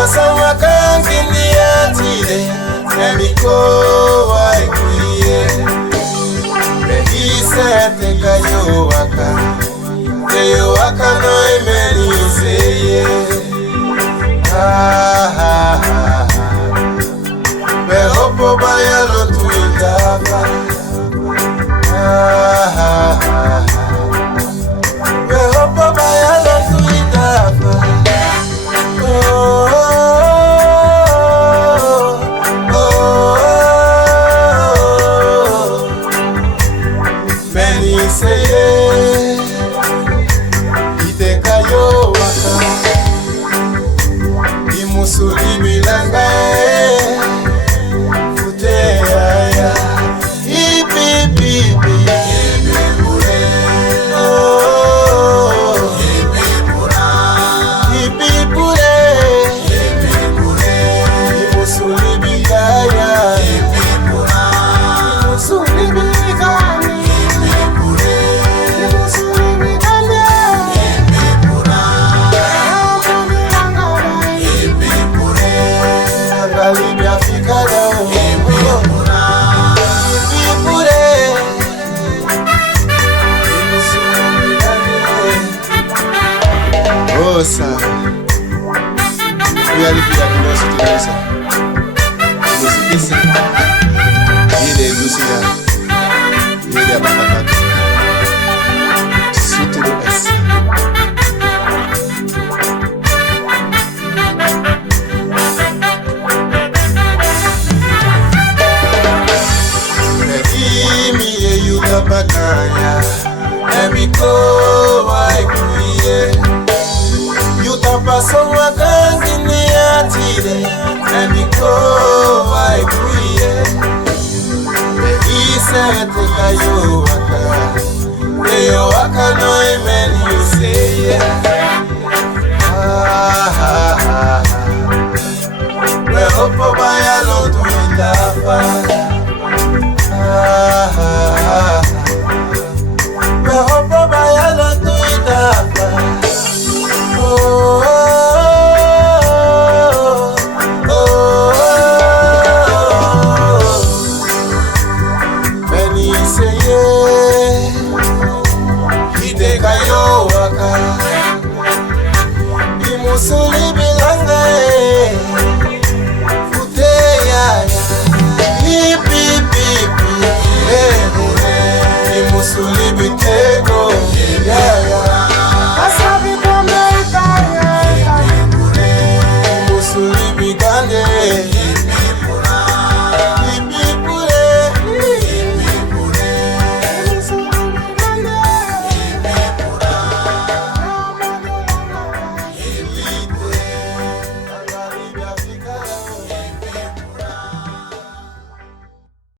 pasa wakangini atile Emiko wa ikuye Behise kayo waka no emeni seye Behopo baya lo tuitapa Behopo baya lo tuitapa Seye iteka yo waka imusuli bilanga fute aya ipi pipi ebebure ibibure imusuli bilaya imusuli bilanga Osa Realipia kiloso tunaweza Musikisi Ile egusia Ile abakakata Suti do esi Medimi ye yuta bakaya Emiko wa ikuye Paso wakangini atile Emiko wa ikuye Behise kayo waka no emeni useye Behopo baya lo tuitapa Behopo baya lo tuitapa Imusuli bilanga